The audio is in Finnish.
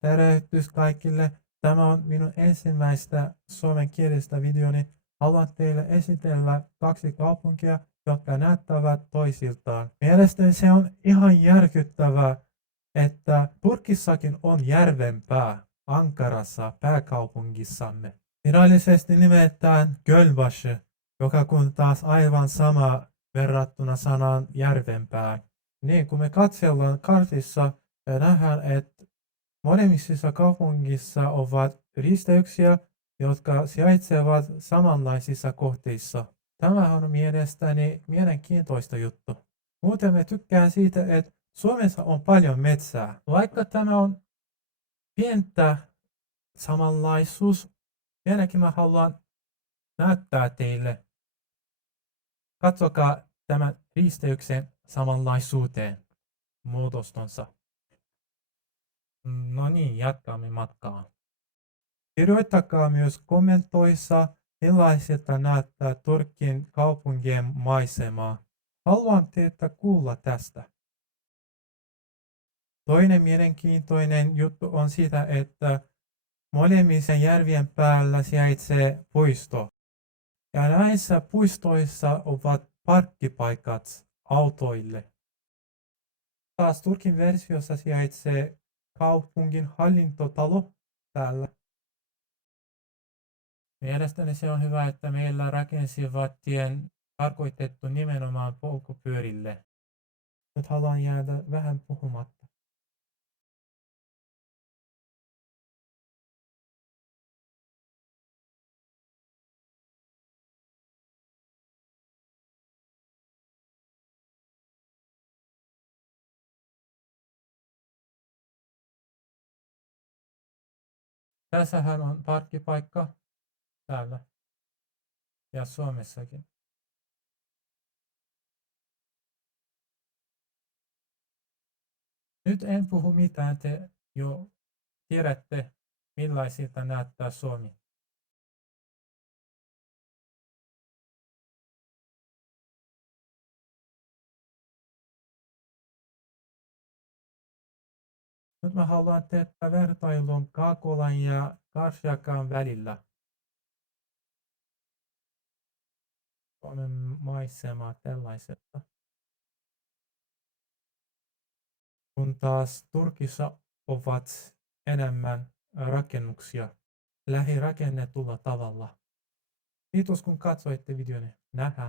Tervehdys kaikille. Tämä on minun ensimmäistä suomenkielistä videoni. Haluan teille esitellä 2 kaupunkia, jotka näyttävät toisiltaan. Mielestäni se on ihan järkyttävää, että Turkissakin on järvenpää Ankarassa, pääkaupungissamme. Virallisesti nimetään Gölbaşı, joka on taas aivan sama verrattuna sanaan järvenpää. Niin, kun me katsellaan kartissa, nähdään, että molemmissa kaupungissa ovat risteyksiä, jotka sijaitsevat samanlaisissa kohteissa. Tämä on mielestäni mielenkiintoista juttu. Muuten me tykkään siitä, että Suomessa on paljon metsää. Vaikka tämä on pientä samanlaisuus, vieläkin mä haluan näyttää teille. Katsokaa tämän risteyksen samanlaisuuteen muodostonsa. No niin, jatkamme matkaa. Kirjoittakaa myös kommentoissa, millaiselta näyttää Turkin kaupunkien maisemaa. Haluan teitä kuulla tästä. Toinen mielenkiintoinen juttu on sitä, että molemmissa järvien päällä sijaitsee puisto. Ja näissä puistoissa ovat parkkipaikat autoille. Taas Turkin versiossa sijaitsee kaupungin hallintotalo täällä. Mielestäni se on hyvä, että meillä rakensivat tien tarkoitettu nimenomaan polkupyörille. Nyt haluan jäädä vähän puhumatta. Tässähän on parkkipaikka täällä ja Suomessakin. Nyt en puhu mitään, te jo tiedätte millaisilta näyttää Suomi. Nyt mä haluan tehdä vertailun Kaakolan ja Karsiakan välillä. Suomen maisema tällaisesta. Kun taas Turkissa ovat enemmän rakennuksia lähirakennetulla tavalla. Kiitos kun katsoitte videoni. Nähdään.